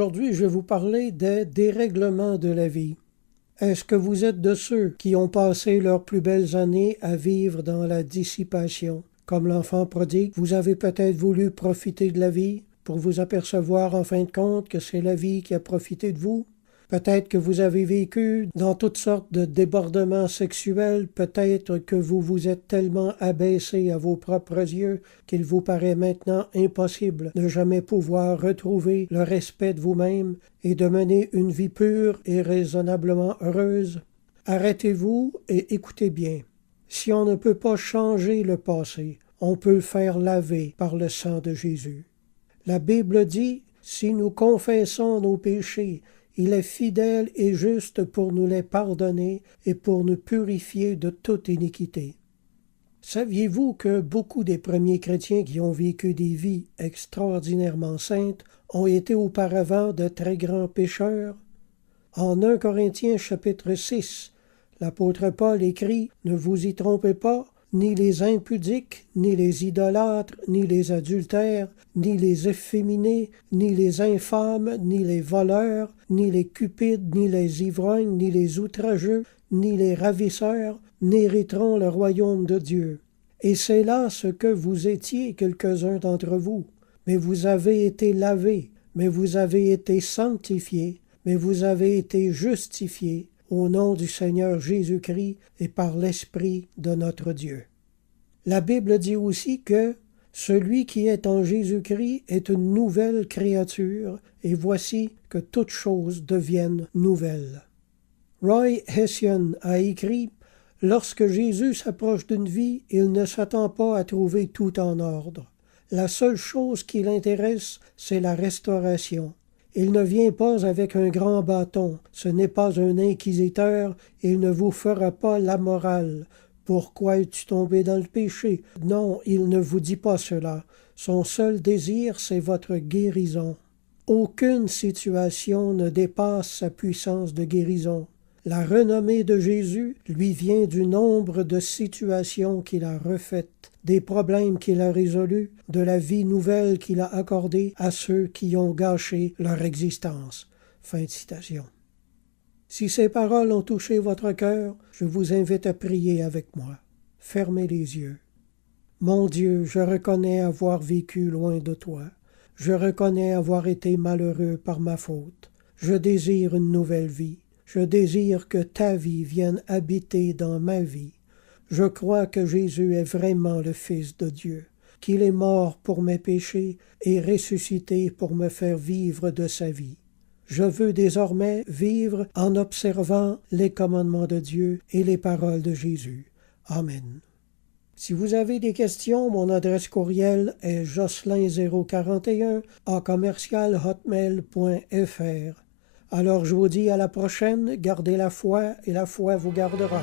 Aujourd'hui, je vais vous parler des dérèglements de la vie. Est-ce que vous êtes de ceux qui ont passé leurs plus belles années à vivre dans la dissipation? Comme l'enfant prodigue, vous avez peut-être voulu profiter de la vie pour vous apercevoir en fin de compte que c'est la vie qui a profité de vous. Peut-être que vous avez vécu dans toutes sortes de débordements sexuels, peut-être que vous vous êtes tellement abaissé à vos propres yeux qu'il vous paraît maintenant impossible de jamais pouvoir retrouver le respect de vous-même et de mener une vie pure et raisonnablement heureuse. Arrêtez-vous et écoutez bien. Si on ne peut pas changer le passé, on peut le faire laver par le sang de Jésus. La Bible dit, si nous confessons nos péchés, il est fidèle et juste pour nous les pardonner et pour nous purifier de toute iniquité. Saviez-vous que beaucoup des premiers chrétiens qui ont vécu des vies extraordinairement saintes ont été auparavant de très grands pécheurs? En 1 Corinthiens chapitre 6, l'apôtre Paul écrit « Ne vous y trompez pas, ni les impudiques, ni les idolâtres, ni les adultères, ni les efféminés, ni les infâmes, ni les voleurs, ni les cupides, ni les ivrognes, ni les outrageux, ni les ravisseurs, n'hériteront le royaume de Dieu. Et c'est là ce que vous étiez quelques-uns d'entre vous. Mais vous avez été lavés, mais vous avez été sanctifiés, mais vous avez été justifiés, au nom du Seigneur Jésus-Christ et par l'Esprit de notre Dieu. » La Bible dit aussi que celui qui est en Jésus-Christ est une nouvelle créature, et voici que toutes choses deviennent nouvelles. Roy Hession a écrit « Lorsque Jésus s'approche d'une vie, il ne s'attend pas à trouver tout en ordre. La seule chose qui l'intéresse, c'est la restauration. Il ne vient pas avec un grand bâton, ce n'est pas un inquisiteur, il ne vous fera pas la morale. Pourquoi es-tu tombé dans le péché? Non, il ne vous dit pas cela. Son seul désir, c'est votre guérison. Aucune situation ne dépasse sa puissance de guérison. La renommée de Jésus lui vient du nombre de situations qu'il a refaites, des problèmes qu'il a résolus, de la vie nouvelle qu'il a accordée à ceux qui ont gâché leur existence. » Fin de citation. Si ces paroles ont touché votre cœur, je vous invite à prier avec moi. Fermez les yeux. Mon Dieu, je reconnais avoir vécu loin de toi. Je reconnais avoir été malheureux par ma faute. Je désire une nouvelle vie. Je désire que ta vie vienne habiter dans ma vie. Je crois que Jésus est vraiment le Fils de Dieu, qu'il est mort pour mes péchés et ressuscité pour me faire vivre de sa vie. Je veux désormais vivre en observant les commandements de Dieu et les paroles de Jésus. Amen. Si vous avez des questions, mon adresse courriel est jocelyn041@hotmail.fr. Alors je vous dis à la prochaine, gardez la foi et la foi vous gardera.